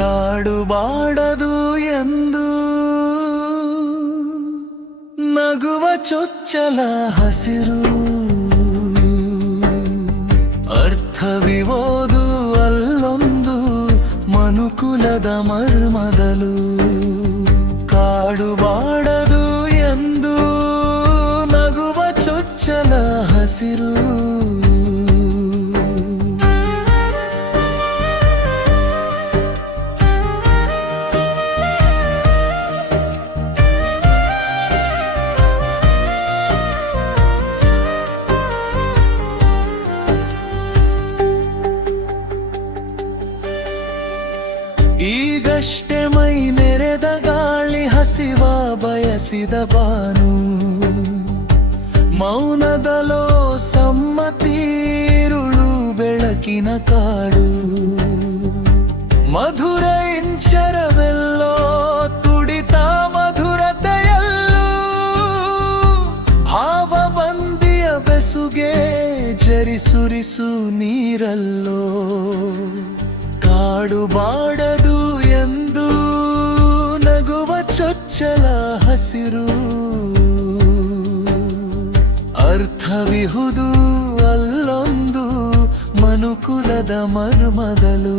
ಕಾಡು ಬಾಡದು ಎಂದು ನಗುವ ಚೊಚ್ಚಲ ಹಸಿರು ಅರ್ಥವಿವೋದು ಅಲ್ಲೊಂದು ಮನುಕುಲದ ಮರ್ಮದಲು ಕಾಡು ಬಾಡದು ಎಂದು ನಗುವ ಚೊಚ್ಚಲ ಹಸಿರು ಈಗಷ್ಟೇ ಮೈ ನೆರೆದ ಗಾಳಿ ಹಸಿವ ಬಯಸಿದ ಬಾನು ಮೌನದಲೋ ಸಮ್ಮತೀರುಳು ಬೆಳಕಿನ ಕಾಡು ಮಧುರ ಇಂಚರವೆಲ್ಲೋ ತುಡಿತ ಮಧುರತೆಯಲ್ಲೂ ಭಾವಬಂದಿಯ ಬೆಸುಗೆ ಜರಿಸುರಿಸು ನೀರಲ್ಲೋ ಕಾಡು ಬಾಡದು ಎಂದು ನಗುವ ಚೊಚ್ಚಲ ಹಸಿರು ಅರ್ಥವಿಹುದು ಅಲ್ಲೊಂದು ಮನುಕುಲದ ಮರ್ಮದಲು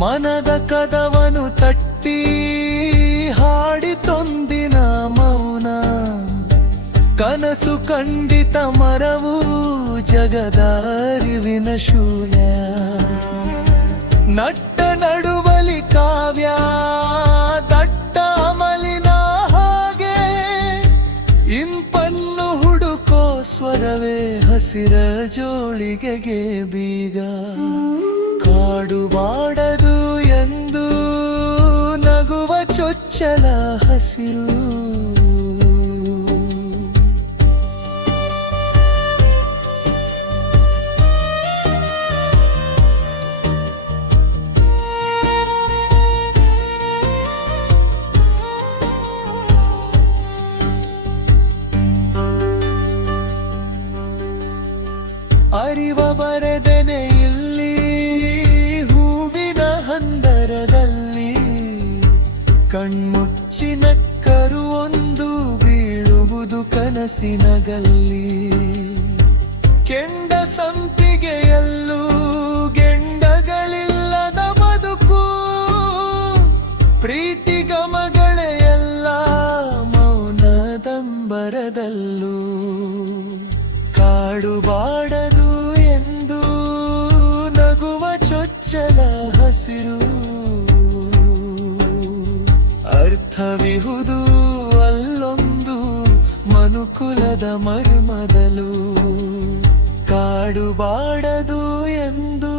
ಮನದ ಕದವನು ತಟ್ಟಿ ಹಾಡಿತೊಂದಿನ ಮೌನ ಕನಸು ಖಂಡಿತ ಮರವು ಜಗದ ಅರಿವಿನ ಶೂನ್ಯ ನಟ್ಟ ನಡುವಲಿ ಕಾವ್ಯ ದಟ್ಟ ಮಲಿನ ಹಾಗೆ ಇಂಪನ್ನು ಹುಡುಕೋ ಸ್ವರವೇ ಹಸಿರ ಜೋಳಿಗೆಗೆ ಬೀಗ ಕಾಡು ಬಾಡದು ಎಂದು ನಗುವ ಚೊಚ್ಚಲ ಹಸಿರು ಅರಿವ ಬರೆದೆನೆ ಇಲ್ಲಿ ಹೂವಿನ ಹಂದರದಲ್ಲಿ ಕಣ್ಮುಚ್ಚಿ ನಕ್ಕರು ಒಂದು ಬೀಳುವುದು ಕನಸಿನ ಗಲ್ಲಿ ಕೆಂಡ ಸಂಪಿಗೆಯಲ್ಲೂ ಗೆಂಡಗಳಿಲ್ಲದ ಬದುಕು ಪ್ರೀತಿ ಗಮಗಳೇ ಎಲ್ಲ ಮೌನದಂಬರದಲ್ಲೂ ಕಾಡು ಬಾಡದು ಎಂದು ನಗುವ ಚೊಚ್ಚಲ ಹಸಿರು ಅರ್ಥವಿಹುದು ಅಲ್ಲೊಂದು ಮನುಕುಲದ ಮರ್ಮದಲು ಕಾಡು ಬಾಡದು ಎಂದು